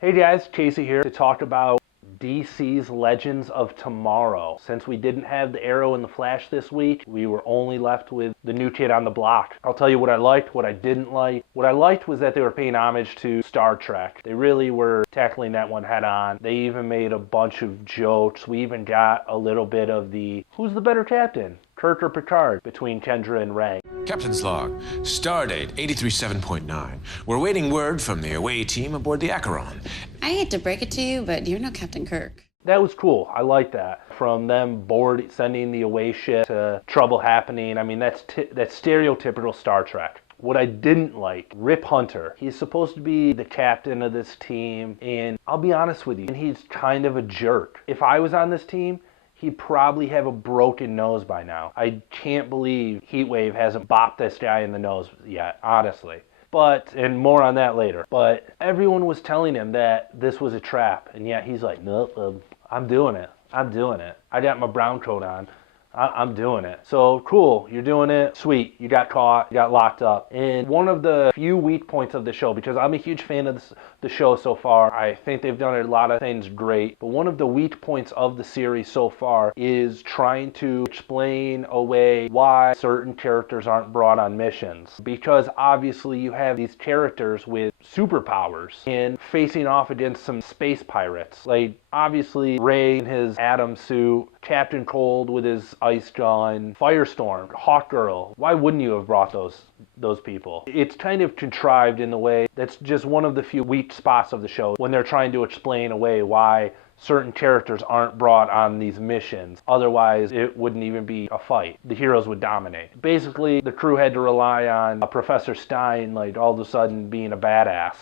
Hey guys, Casey here to talk about DC's Legends of Tomorrow. Since we didn't have the Arrow and the Flash this week, we were only left with the new kid on the block. I'll tell you what I liked, what I didn't like. What I liked was that they were paying homage to Star Trek. They really were tackling that one head on. They even made a bunch of jokes. We even got a little bit of the who's the better captain, Kirk or Picard, between Kendra and Ray. Captain's log, stardate 837.9. We're waiting word from the away team aboard the Acheron. I hate to break it to you, but you're no Captain Kirk. That was cool. I like that. From them board sending the away ship to trouble happening. I mean, that's stereotypical Star Trek. What I didn't like, Rip Hunter. He's supposed to be the captain of this team, and I'll be honest with you, he's kind of a jerk. If I was on this team, he'd probably have a broken nose by now. I can't believe Heatwave hasn't bopped this guy in the nose yet, honestly. And more on that later. But everyone was telling him that this was a trap, and yet he's like, nope, I'm doing it. I'm doing it. I got my brown coat on. I'm doing it. So cool, you're doing it. Sweet, you got caught, you got locked up. And one of the few weak points of the show, because I'm a huge fan of the show so far, I think they've done a lot of things great, but one of the weak points of the series so far is trying to explain away why certain characters aren't brought on missions. Because obviously you have these characters with superpowers and facing off against some space pirates. Like, obviously Ray in his Atom suit, Captain Cold with his ice gun, Firestorm, Hawkgirl. Why wouldn't you have brought those people? It's kind of contrived in the way that's just one of the few weak spots of the show when they're trying to explain away why certain characters aren't brought on these missions. Otherwise, it wouldn't even be a fight. The heroes would dominate. Basically, the crew had to rely on Professor Stein, like, all of a sudden being a badass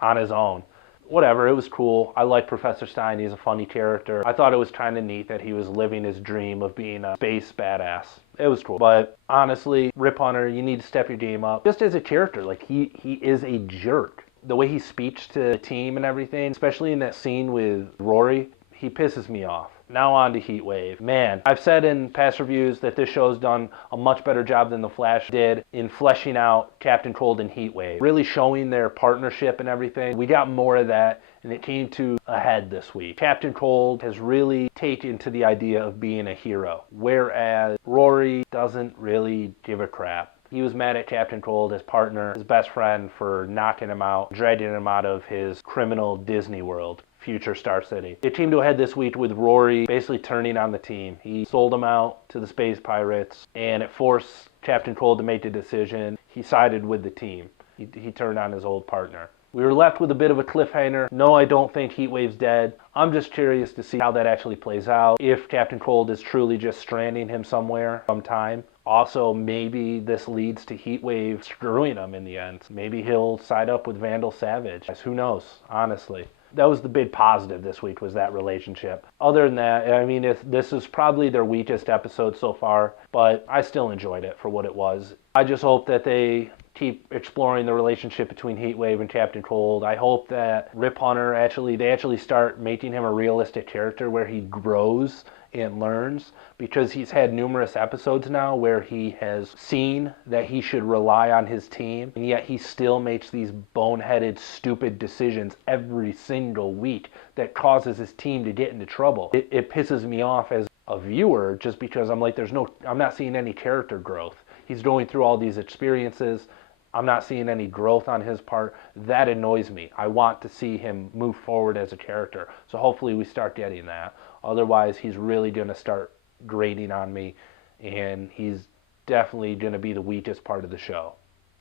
on his own. Whatever, it was cool. I like Professor Stein. He's a funny character. I thought it was kind of neat that he was living his dream of being a space badass. It was cool. But honestly, Rip Hunter, you need to step your game up. Just as a character, like, he is a jerk. The way he speaks to the team and everything, especially in that scene with Rory, he pisses me off. Now on to Heatwave. Man, I've said in past reviews that this show's done a much better job than The Flash did in fleshing out Captain Cold and Heatwave. Really showing their partnership and everything. We got more of that, and it came to a head this week. Captain Cold has really taken to the idea of being a hero, whereas Rory doesn't really give a crap. He was mad at Captain Cold, his partner, his best friend, for knocking him out, dragging him out of his criminal Disney World, future Star City. It came to a head this week with Rory basically turning on the team. He sold them out to the space pirates, and it forced Captain Cold to make the decision. He sided with the team. He turned on his old partner. We were left with a bit of a cliffhanger. No, I don't think Heatwave's dead. I'm just curious to see how that actually plays out. If Captain Cold is truly just stranding him somewhere, sometime. Also, maybe this leads to Heatwave screwing him in the end. Maybe he'll side up with Vandal Savage. Who knows, honestly. That was the big positive this week, was that relationship. Other than that, I mean, this is probably their weakest episode so far, but I still enjoyed it for what it was. I just hope that they keep exploring the relationship between Heatwave and Captain Cold. I hope that Rip Hunter they actually start making him a realistic character where he grows and learns, because he's had numerous episodes now where he has seen that he should rely on his team, and yet he still makes these boneheaded, stupid decisions every single week that causes his team to get into trouble. It pisses me off as a viewer, just because I'm like, I'm not seeing any character growth. He's going through all these experiences. I'm not seeing any growth on his part. That annoys me. I want to see him move forward as a character. So hopefully we start getting that. Otherwise, he's really going to start grating on me, and he's definitely going to be the weakest part of the show,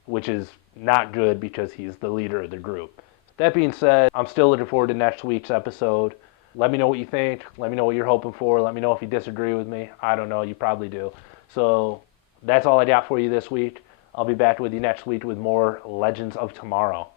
which is not good because he's the leader of the group. That being said, I'm still looking forward to next week's episode. Let me know what you think. Let me know what you're hoping for. Let me know if you disagree with me. I don't know. You probably do. So that's all I got for you this week. I'll be back with you next week with more Legends of Tomorrow.